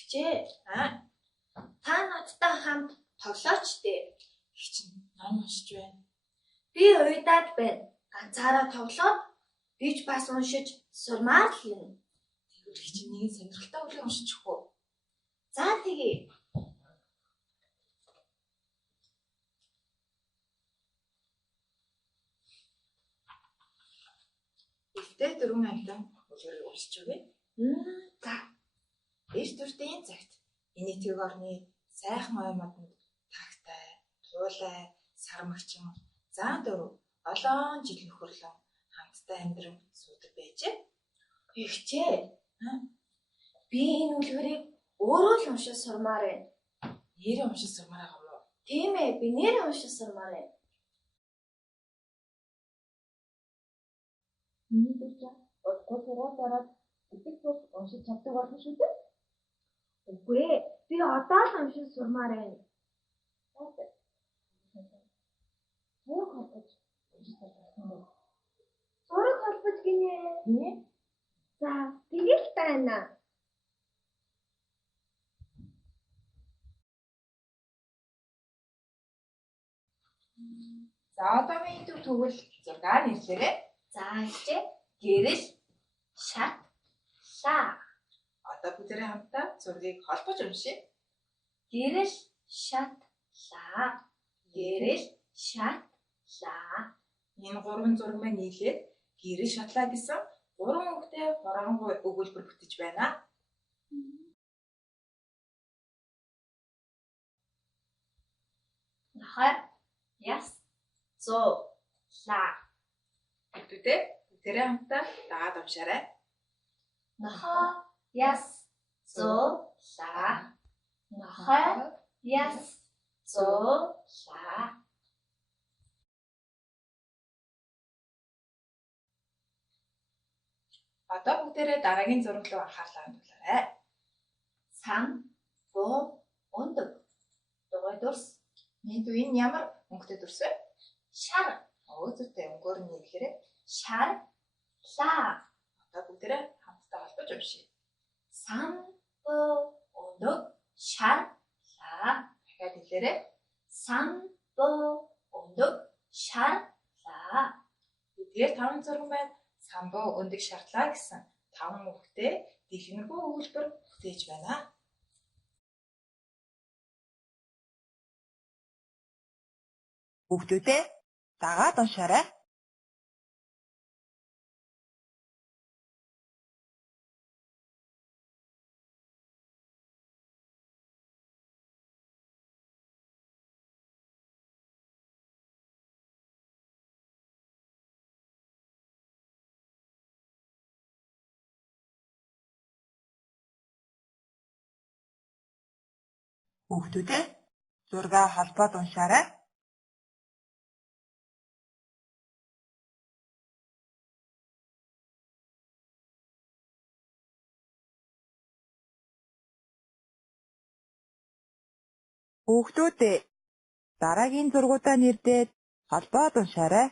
Хичээ. Та надтай хамт тоглооч дээ. Их чинь ном уншиж байна. Би уйдаад байна. Ганцаараа тоглоод би ч бас уншиж сурмаар л юм. Тэгвэл их чинь нэг сонирхолтой үгийг уншиж өгөх үү? За тэгье. Ихтэй дөрвөн амьтан үгийг уншиж өгье. За. Эрт үртийн цагт энэтхэг орны сайхан оюумуудад тагтай, туулай, сармагчин, заан дөрөв олон жил нөхөрлөн хамтдаа амьдран суудаг байжээ. Хичээ. Би энэ үлгэрийг өөрөө л уншиж сурмаар байна. Нэрээ уншиж сурмаар байгаа юм уу? Тийм ээ, би нэрээ уншиж сурмаар байна. Миний дүүчээ удахгүй сургуулиараа эцэг цуг уншиж чаддаг болно шүү дээ. Үгүй ээ, би одоо л уншиж сурмаар байна. Зураг холбож уншиж чаддаг юм уу? Зураг холбож гинэ. Тийм. За, тэгэл тайна. За одоо миний төв тэгвэл зургаа нэрлээрэй. За хичээ. Гэрэл, шат, лаа. Одоо бүгдээрээ хамтдаа зургийг холбож уншъя. Гэрэл, шат, лаа. Гэрэл, шат, лаа. Энэ гурван зураг маань нийлээд гэрэл шатлаа гэсэн гурван үгтэй хороонгуй өгүүлбэр бүтэж байна. Нахай, яс, зоо, лаа. Бүгдээрээ хамтдаа дагаад уншаарай. Нахай, яс, зоо, лаа. Нахай, яс, зоо, лаа. Одоо бүгдээрээ дараагийн зураг руу анхаарлаа хандуулаарай. Сан, боо, ундаг. Дугуй дурс. Миний дүү энэ ямар өнгөтэй дүрс вэ? Шар, Өөзөтэй өнгөөр нь нэрлэхээр шар, лаа. одоо бүгдээрээ хамтдаа холбож уншъя. Сан, боо, ундаг, шар, лаа. Дахиад хэлээрэй. Сан, боо, ундаг, шар, лаа. Тэгэхээр 5 зураг маань самбуу өндөг шартлаа гэсэн 5 үгтэй дэлгэрэнгүй өгүүлбэр бүтээж байна. Хүүхдүүдээ дагаад уншаарай. Хүүхдүүдээ зургаа холбоод уншаарай. Хүүхдүүдээ дараагийн зургуудаа нэрдээд холбоод уншаарай.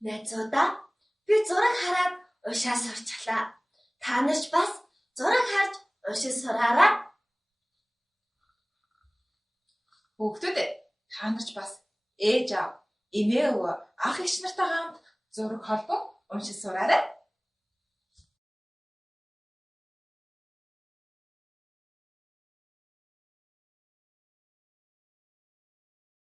Найзуудаа би зураг хараад уншаа сурчлаа. Та нар ч бас зураг харж уншиж сураарай. Хүүхдүүд та нар ч бас ээж аав, эмээ өвөө, ах эгч нартай хамт зураг холбоо уншиж сураарай.